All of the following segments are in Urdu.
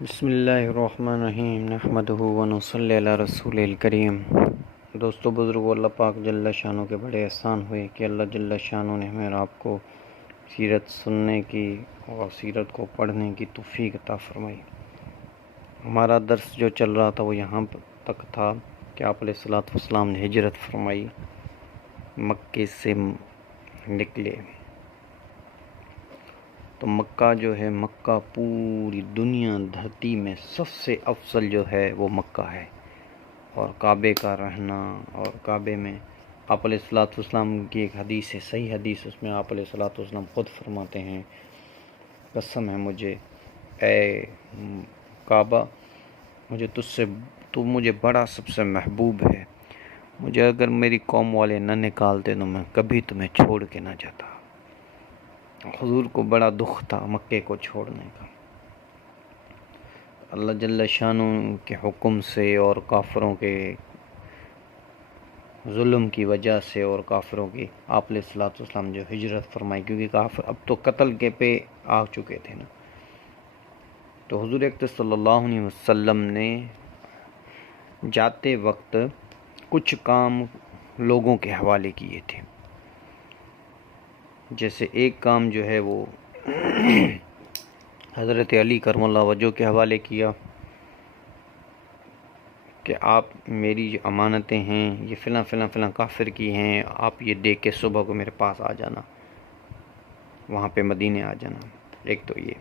بسم اللہ الرحمن الرحیم نحمدہ ونصلی علی رسول الکریم۔ دوستو بزرگو، اللہ پاک جل شانہ کے بڑے احسان ہوئے کہ اللہ جل شانہ نے ہمیں اور آپ کو سیرت سننے کی اور سیرت کو پڑھنے کی توفیق عطا فرمائی۔ ہمارا درس جو چل رہا تھا وہ یہاں تک تھا کہ آپ علیہ الصلوۃ والسلام نے ہجرت فرمائی، مکے سے نکلے۔ تو مکہ جو ہے، مکہ پوری دنیا دھرتی میں سب سے افضل جو ہے وہ مکہ ہے، اور کعبے کا رہنا، اور کعبے میں آپ علیہ الصلوۃ والسلام کی ایک حدیث ہے، صحیح حدیث، اس میں آپ علیہ الصلوۃ والسلام خود فرماتے ہیں، قسم ہے مجھے اے کعبہ، تو مجھے بڑا سب سے محبوب ہے، مجھے اگر میری قوم والے نہ نکالتے تو میں کبھی تمہیں چھوڑ کے نہ جاتا۔ حضور کو بڑا دکھ تھا مکے کو چھوڑنے کا۔ اللہ جل شانہ کے حکم سے اور کافروں کے ظلم کی وجہ سے اور کافروں کی آپ علیہ الصلوۃ والسلام جو ہجرت فرمائی، کیونکہ کافر اب تو قتل کے پہ آ چکے تھے نا۔ تو حضور اکرم صلی اللہ علیہ وسلم نے جاتے وقت کچھ کام لوگوں کے حوالے کیے تھے، جیسے ایک کام جو ہے وہ حضرت علی کرم اللہ وجہ کے حوالے کیا کہ آپ میری جو امانتیں ہیں یہ فلاں فلاں فلاں کافر کی ہیں، آپ یہ دیکھ کے صبح کو میرے پاس آ جانا، وہاں پہ مدینے آ جانا۔ ایک تو یہ،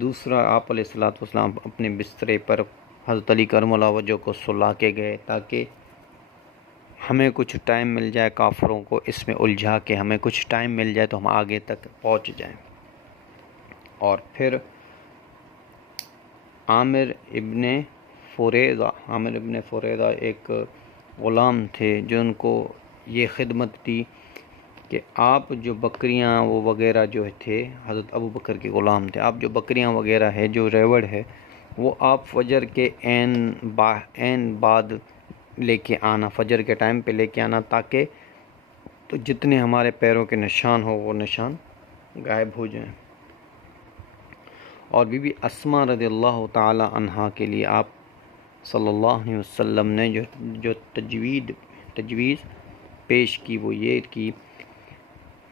دوسرا آپ علیہ الصلوۃ والسلام اپنے بسترے پر حضرت علی کرم اللہ وجہ کو سلا کے گئے تاکہ ہمیں کچھ ٹائم مل جائے، کافروں کو اس میں الجھا کے ہمیں کچھ ٹائم مل جائے تو ہم آگے تک پہنچ جائیں۔ اور پھر عامر ابن فریدہ ایک غلام تھے جو ان کو یہ خدمت دی کہ آپ جو بکریاں وہ وغیرہ جو تھے، حضرت ابو بکر کے غلام تھے، آپ جو بکریاں وغیرہ ہے، جو ریوڑ ہے، وہ آپ فجر کے عین بعد لے کے آنا، فجر کے ٹائم پہ لے کے آنا، تاکہ تو جتنے ہمارے پیروں کے نشان ہو وہ نشان غائب ہو جائیں۔ اور بی بی اسماء رضی اللہ تعالی عنہا کے لیے آپ صلی اللہ علیہ وسلم نے جو تجویز پیش کی وہ یہ کی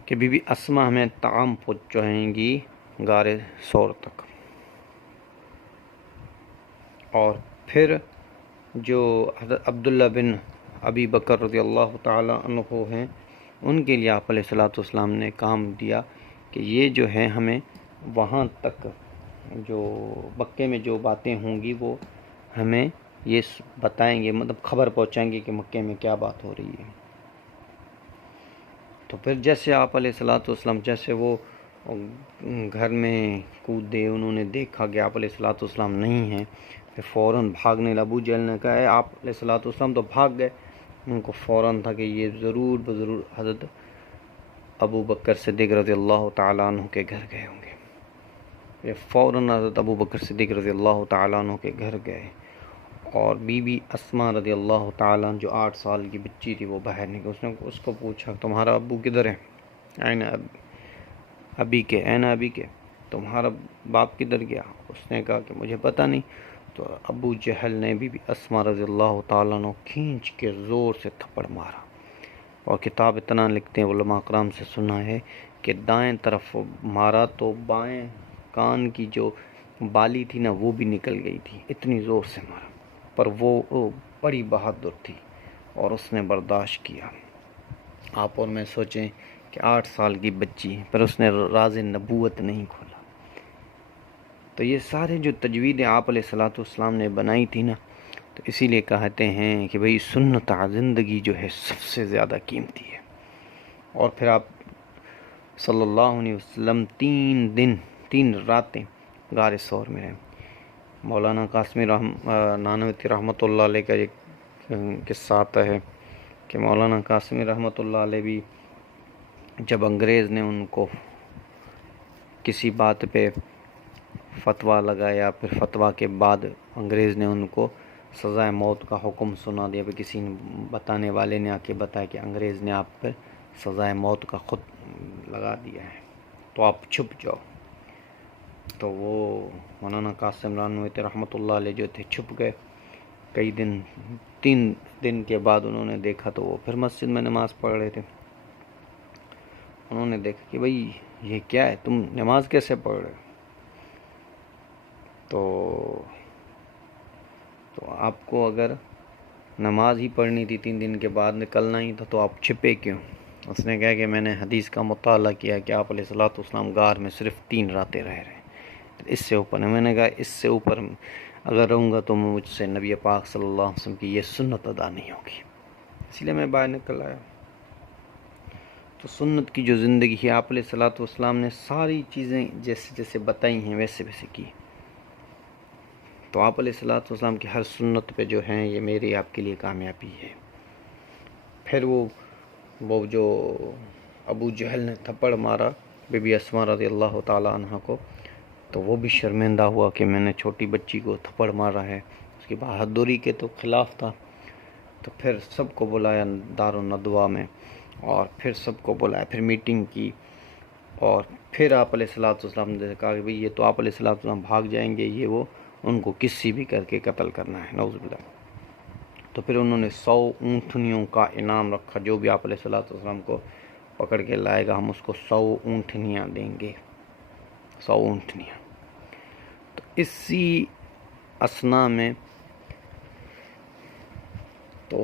کہ بی بی اسماء ہمیں طعام پہنچائیں گی غار ثور تک، اور پھر جو حضرت عبداللہ بن ابی بکر رضی اللہ تعالی عنہ ہیں، ان کے لیے آپ علیہ الصلوۃ والسلام نے کام دیا کہ یہ جو ہے ہمیں وہاں تک جو مکے میں جو باتیں ہوں گی وہ ہمیں یہ بتائیں گے، مطلب خبر پہنچائیں گے کہ مکے میں کیا بات ہو رہی ہے۔ تو پھر جیسے آپ علیہ الصلوۃ والسلام جیسے وہ گھر میں کودے، انہوں نے دیکھا کہ آپ علیہ الصلوۃ والسلام نہیں ہیں، پھر فوراً بھاگنے لگے۔ ابو جہل نے کہا ہے آپ علیہ الصلوۃ والسلام تو بھاگ گئے، ان کو فوراً تھا کہ یہ ضرور بضرور حضرت ابو بکر صدیق رضی اللہ تعالیٰ عنہ کے گھر گئے ہوں گے۔ یہ فوراً حضرت ابو بکر صدیق رضی اللہ تعالیٰ عنہ کے گھر گئے، اور بی بی اسماء رضی اللہ تعالیٰ عنہ جو 8 سال کی بچی تھی وہ باہر نکلی، اس نے اس کو پوچھا تمہارا ابو کدھر ہے؟ این ابی کے، تمہارا باپ کدھر گیا؟ اس نے کہا کہ مجھے پتہ نہیں۔ تو ابو جہل نے بی بی اسماء رضی اللہ تعالیٰ عنہ کھینچ کے زور سے تھپڑ مارا، اور کتاب اتنا لکھتے ہیں علماء کرام سے سنا ہے کہ دائیں طرف مارا تو بائیں کان کی جو بالی تھی نا وہ بھی نکل گئی تھی، اتنی زور سے مارا، پر وہ بڑی بہادر تھی اور اس نے برداشت کیا۔ آپ اور میں سوچیں کہ 8 سال کی بچی، پر اس نے راز نبوت نہیں کھولا۔ تو یہ سارے جو تجویدیں آپ علیہ الصلوۃ والسلام نے بنائی تھی نا، تو اسی لیے کہتے ہیں کہ بھئی سنت زندگی جو ہے سب سے زیادہ قیمتی ہے۔ اور پھر آپ صلی اللہ علیہ وسلم 3 راتیں غار ثور میں رہے۔ مولانا قاسمی نانوتوی رحمۃ اللہ علیہ کا ایک قصہ آتا ہے کہ مولانا قاسمی رحمۃ اللہ علیہ بھی جب انگریز نے ان کو کسی بات پہ فتویٰ لگایا، پھر فتویٰ کے بعد انگریز نے ان کو سزائے موت کا حکم سنا دیا، پھر کسی بتانے والے نے آ کے بتایا کہ انگریز نے آپ پر سزائے موت کا خود لگا دیا ہے، تو آپ چھپ جاؤ۔ تو وہ مولانا قاسم رانوی رحمۃ اللہ علیہ جو تھے چھپ گئے کئی دن، 3 دن کے بعد انہوں نے دیکھا تو وہ پھر مسجد میں نماز پڑھ رہے تھے۔ انہوں نے دیکھا کہ بھئی یہ کیا ہے، تم نماز کیسے پڑھ رہے ہو؟ تو آپ کو اگر نماز ہی پڑھنی تھی 3 دن کے بعد نکلنا ہی تھا تو آپ چھپے کیوں؟ اس نے کہا کہ میں نے حدیث کا مطالعہ کیا کہ آپ علیہ الصلوۃ والسلام غار میں صرف 3 راتیں رہ رہے ہیں، اس سے اوپر نہیں۔ میں نے کہا اس سے اوپر اگر رہوں گا تو مجھ سے نبی پاک صلی اللہ علیہ وسلم کی یہ سنت ادا نہیں ہوگی، اسی لیے میں باہر نکل آیا۔ تو سنت کی جو زندگی ہے، آپ علیہ الصلوۃ والسلام نے ساری چیزیں جیسے جیسے بتائی ہیں ویسے ویسے کی۔ تو آپ علیہ الصلوۃ والسلام کی ہر سنت پہ جو ہیں یہ میری آپ کے لیے کامیابی ہے۔ پھر وہ جو ابو جہل نے تھپڑ مارا بی بی اسماء رضی اللہ تعالی عنہ کو، تو وہ بھی شرمندہ ہوا کہ میں نے چھوٹی بچی کو تھپڑ مارا ہے، اس کی بہادری کے تو خلاف تھا۔ تو پھر سب کو بلایا دارالندوا میں، اور پھر سب کو بلایا، پھر میٹنگ کی، اور پھر آپ علیہ الصلوۃ والسلام نے کہا کہ بھئی یہ تو آپ علیہ الصلوۃ والسلام بھاگ جائیں گے، یہ وہ ان کو کسی بھی کر کے قتل کرنا ہے، نعوذ باللہ۔ تو پھر انہوں نے 100 اونٹنیوں کا انعام رکھا، جو بھی آپ علیہ الصلوۃ والسلام کو پکڑ کے لائے گا ہم اس کو 100 اونٹنیاں دیں گے، 100 اونٹنیاں۔ تو اسی اثنا میں تو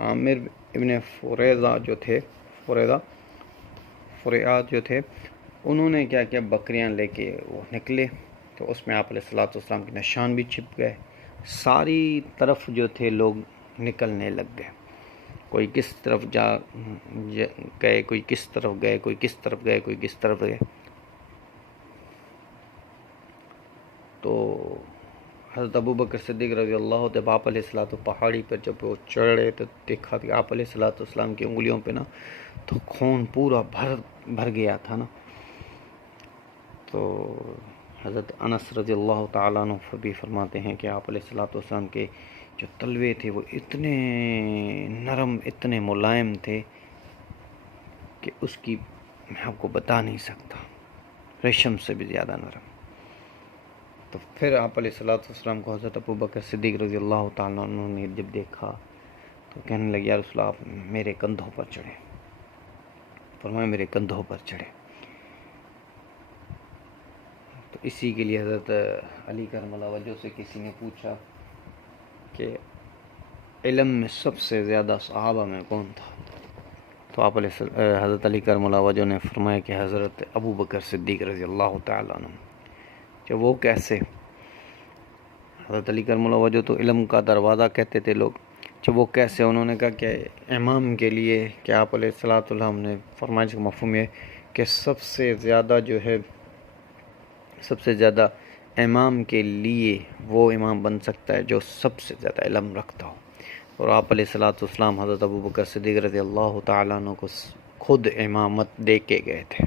عامر ابن فریضہ جو تھے انہوں نے کیا کیا، بکریاں لے کے وہ نکلے، تو اس میں آپ علیہ الصلوۃ والسلام کے نشان بھی چھپ گئے۔ ساری طرف جو تھے لوگ نکلنے لگ گئے، کوئی کس طرف گئے، کوئی کس طرف گئے، کوئی کس طرف گئے، کوئی کس طرف گئے۔ تو حضرت ابو بکر صدیق رضی اللہ جب آپ علیہ الصلوۃ پہاڑی پر جب وہ چڑھ رہے تو دیکھا کہ آپ علیہ الصلوۃ والسلام کی انگلیوں پہ نا تو خون پورا بھر گیا تھا نا۔ تو حضرت انس رضی اللہ تعالیٰ عنہ بھی فرماتے ہیں کہ آپ علیہ الصلوۃ والسلام کے جو تلوے تھے وہ اتنے نرم، اتنے ملائم تھے کہ اس کی میں آپ کو بتا نہیں سکتا، ریشم سے بھی زیادہ نرم۔ تو پھر آپ علیہ الصلوۃ والسلام کو حضرت ابو بکر صدیق رضی اللہ تعالیٰ عنہ نے جب دیکھا تو کہنے لگے یا رسول اللہ آپ میرے کندھوں پر چڑھے، فرمایا میرے کندھوں پر چڑھے۔ تو اسی کے لیے حضرت علی کرم اللہ وجہ سے کسی نے پوچھا کہ علم میں سب سے زیادہ صحابہ میں کون تھا، تو آپ علیہ حضرت علی کرم اللہ وجہ نے فرمایا کہ حضرت ابو بکر صدیق رضی اللہ تعالیٰ عنہ۔ جب وہ کیسے، حضرت علی کرم اللہ وجہ تو علم کا دروازہ کہتے تھے لوگ، جب وہ کیسے، انہوں نے کہا کہ امام کے لیے کہ آپ علیہ الصلوۃ والسلام نے فرمایا کہ مفہوم ہے کہ سب سے زیادہ امام کے لیے وہ امام بن سکتا ہے جو سب سے زیادہ علم رکھتا ہو، اور آپ علیہ الصلوۃ والسلام حضرت ابو بکر صدیق رضی اللہ تعالیٰ عنہ کو خود امامت دے کے گئے تھے،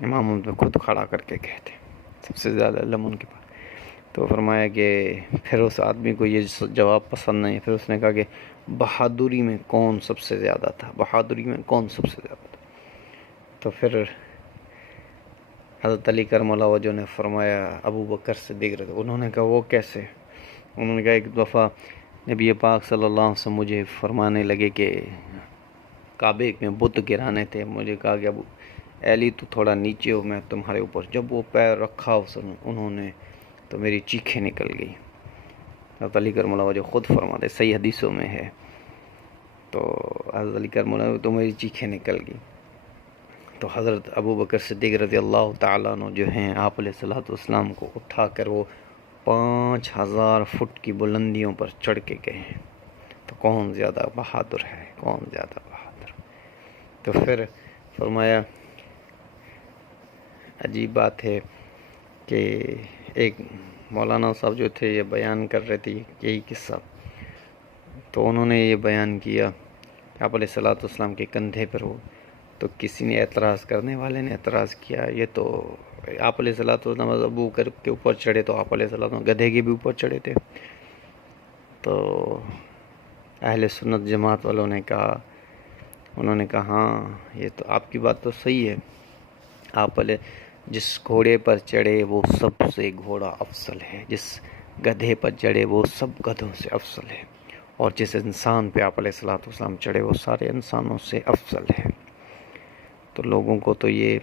امامت میں خود کھڑا کر کے گئے تھے، سب سے زیادہ علم ان کے پاس۔ تو فرمایا کہ پھر اس آدمی کو یہ جواب پسند نہیں، پھر اس نے کہا کہ بہادری میں کون سب سے زیادہ تھا، بہادری میں کون سب سے زیادہ تھا۔ تو پھر حضرت علی کرم اللہ وجہ نے فرمایا ابو بکر صدیق رضی، انہوں نے کہا وہ کیسے؟ انہوں نے کہا ایک دفعہ نبی پاک صلی اللہ علیہ وسلم مجھے فرمانے لگے کہ کعبے میں بت گرانے تھے، مجھے کہا کہ ابو علی تو تھوڑا نیچے ہو، میں تمہارے اوپر، جب وہ پیر رکھا انہوں نے تو میری چیخیں نکل گئی۔ حضرت علی کرم اللہ وجہ خود فرماتے، صحیح حدیثوں میں ہے، تو حضرت علی کرم اللہ تو میری چیخیں نکل گئی۔ تو حضرت ابو بکر صدیق رضی اللہ تعالیٰ عنہ جو ہیں آپ علیہ الصلوۃ والسلام کو اٹھا کر وہ 5000 فٹ کی بلندیوں پر چڑھ کے گئے ہیں۔ تو کون زیادہ بہادر ہے، کون زیادہ بہادر؟ تو پھر فرمایا عجیب بات ہے کہ ایک مولانا صاحب جو تھے یہ بیان کر رہے تھے یہی قصہ، تو انہوں نے یہ بیان کیا کہ آپ علیہ الصلوۃ والسلام کے کندھے پر ہو، تو کسی نے اعتراض کرنے والے نے اعتراض کیا یہ تو آپ علیہ الصلوۃ والسلام ابو بکر کے اوپر چڑھے تو آپ علیہ الصلوۃ والسلام گدھے کے بھی اوپر چڑھے تھے۔ تو اہل سنت جماعت والوں نے کہا، انہوں نے کہا ہاں یہ تو آپ کی بات تو صحیح ہے، آپ علیہ جس گھوڑے پر چڑھے وہ سب سے گھوڑا افضل ہے، جس گدھے پر چڑھے وہ سب گدھوں سے افضل ہے، اور جس انسان پہ آپ علیہ الصلوۃ والسلام چڑھے وہ سارے انسانوں سے افضل ہے۔ تو لوگوں کو تو یہ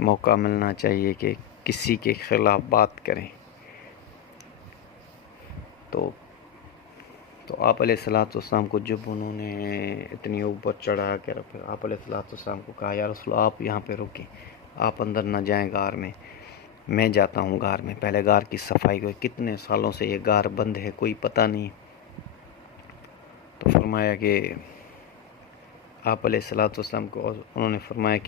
موقع ملنا چاہیے کہ کسی کے خلاف بات کریں۔ تو آپ علیہ الصلوۃ والسلام کو جب انہوں نے اتنی اوپر چڑھا کر پھر آپ علیہ الصلوۃ والسلام کو کہا، یا رسول اللہ آپ یہاں پہ رکیں، آپ اندر نہ جائیں غار میں جاتا ہوں غار میں، پہلے غار کی صفائی کو، کتنے سالوں سے یہ غار بند ہے کوئی پتہ نہیں۔ تو فرمایا کہ آپ علیہ الصلوۃ والسلام کو انہوں نے فرمایا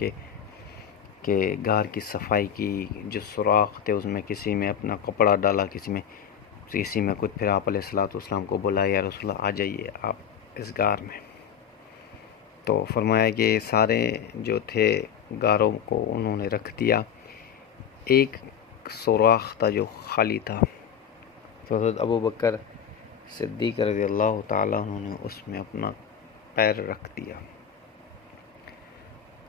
کہ غار کی صفائی کی، جو سوراخ تھے اس میں کسی میں اپنا کپڑا ڈالا، کسی میں کچھ، پھر آپ علیہ الصلوۃ والسلام کو بلایا، یا رسول اللہ آ جائیے آپ اس غار میں۔ تو فرمایا کہ سارے جو تھے غاروں کو انہوں نے رکھ دیا، ایک سوراخ تھا جو خالی تھا، تو حضرت ابو بکر صدیق رضی اللہ تعالیٰ عنہ نے اس میں اپنا پیر رکھ دیا۔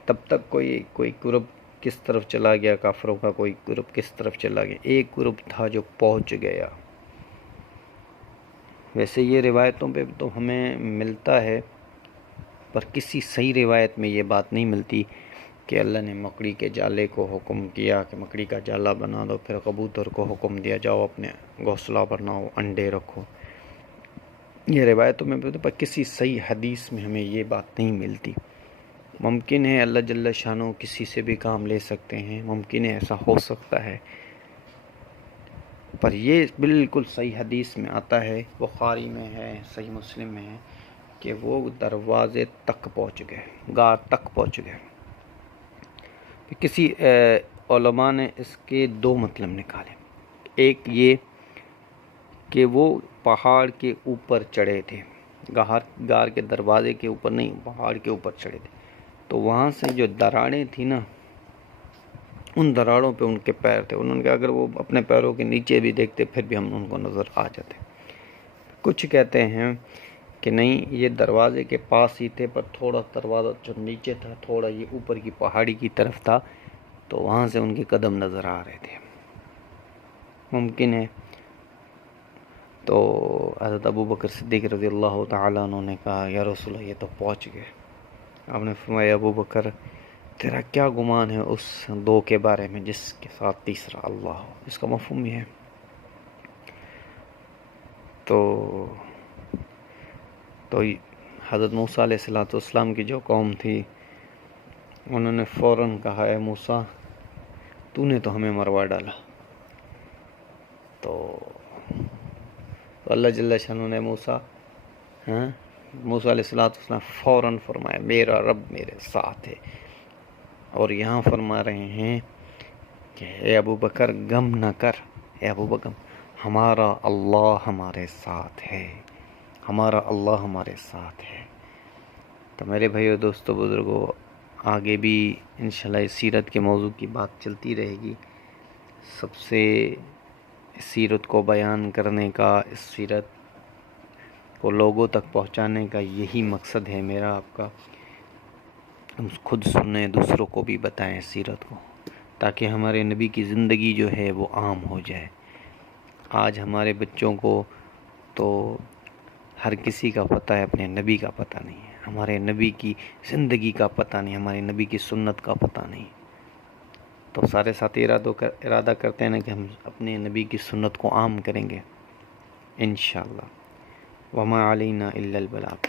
تب تک کوئی گروپ کس طرف چلا گیا، کافروں کا کوئی گروپ کس طرف چلا گیا، ایک گروپ تھا جو پہنچ گیا۔ ویسے یہ روایتوں پہ تو ہمیں ملتا ہے، پر کسی صحیح روایت میں یہ بات نہیں ملتی کہ اللہ نے مکڑی کے جالے کو حکم کیا کہ مکڑی کا جالا بنا دو، پھر کبوتر کو حکم دیا جاؤ اپنے گھونسلہ بناؤ، انڈے رکھو۔ یہ روایتوں میں پر کسی صحیح حدیث میں ہمیں یہ بات نہیں ملتی۔ ممکن ہے اللہ جل شانہ کسی سے بھی کام لے سکتے ہیں، ممکن ہے ایسا ہو سکتا ہے، پر یہ بالکل صحیح حدیث میں آتا ہے، بخاری میں ہے، صحیح مسلم میں ہے کہ وہ دروازے تک پہنچ گئے، غار تک پہنچ گئے۔ کسی علماء نے اس کے دو مطلب نکالے، ایک یہ کہ وہ پہاڑ کے اوپر چڑھے تھے، غار کے دروازے کے اوپر نہیں، پہاڑ کے اوپر چڑھے تھے، تو وہاں سے جو دراڑیں تھیں نا، ان دراڑوں پہ ان کے پیر تھے، انہوں نے کہا اگر وہ اپنے پیروں کے نیچے بھی دیکھتے پھر بھی ہم ان کو نظر آ جاتے۔ کچھ کہتے ہیں کہ نہیں، یہ دروازے کے پاس ہی تھے، پر تھوڑا دروازہ جو نیچے تھا تھوڑا یہ اوپر کی پہاڑی کی طرف تھا، تو وہاں سے ان کے قدم نظر آ رہے تھے، ممکن ہے۔ تو حضرت ابو بکر صدیق رضی اللہ تعالیٰ عنہ نے کہا یا رسول اللہ یہ تو پہنچ گئے۔ آپ نے فرمایا ابو بکر تیرا کیا گمان ہے اس دو کے بارے میں جس کے ساتھ تیسرا اللہ ہو؟ اس کا مفہوم یہ ہے۔ تو حضرت موسیٰ علیہ السلام کی جو قوم تھی انہوں نے فوراً کہا اے موسیٰ تو نے تو ہمیں مروا ڈالا۔ تو اللہ جل شانہ نے موسیٰ علیہ السلام فوراً فرمایا میرا رب میرے ساتھ ہے، اور یہاں فرما رہے ہیں کہ اے ابو بکر غم نہ کر، اے ابو بکر ہمارا اللہ ہمارے ساتھ ہے، ہمارا اللہ ہمارے ساتھ ہے۔ تو میرے بھائیو دوستو بزرگو، آگے بھی انشاءاللہ اس سیرت کے موضوع کی بات چلتی رہے گی۔ سب سے اس سیرت کو بیان کرنے کا، اس سیرت کو لوگوں تک پہنچانے کا یہی مقصد ہے میرا، آپ کا، ہم خود سنیں، دوسروں کو بھی بتائیں سیرت کو، تاکہ ہمارے نبی کی زندگی جو ہے وہ عام ہو جائے۔ آج ہمارے بچوں کو تو ہر کسی کا پتہ ہے، اپنے نبی کا پتہ نہیں ہے، ہمارے نبی کی زندگی کا پتہ نہیں، ہمارے نبی کی سنت کا پتہ نہیں۔ تو سارے ساتھی ارادہ کرتے ہیں کہ ہم اپنے نبی کی سنت کو عام کریں گے انشاءاللہ۔ وما علینا الا البلاغ۔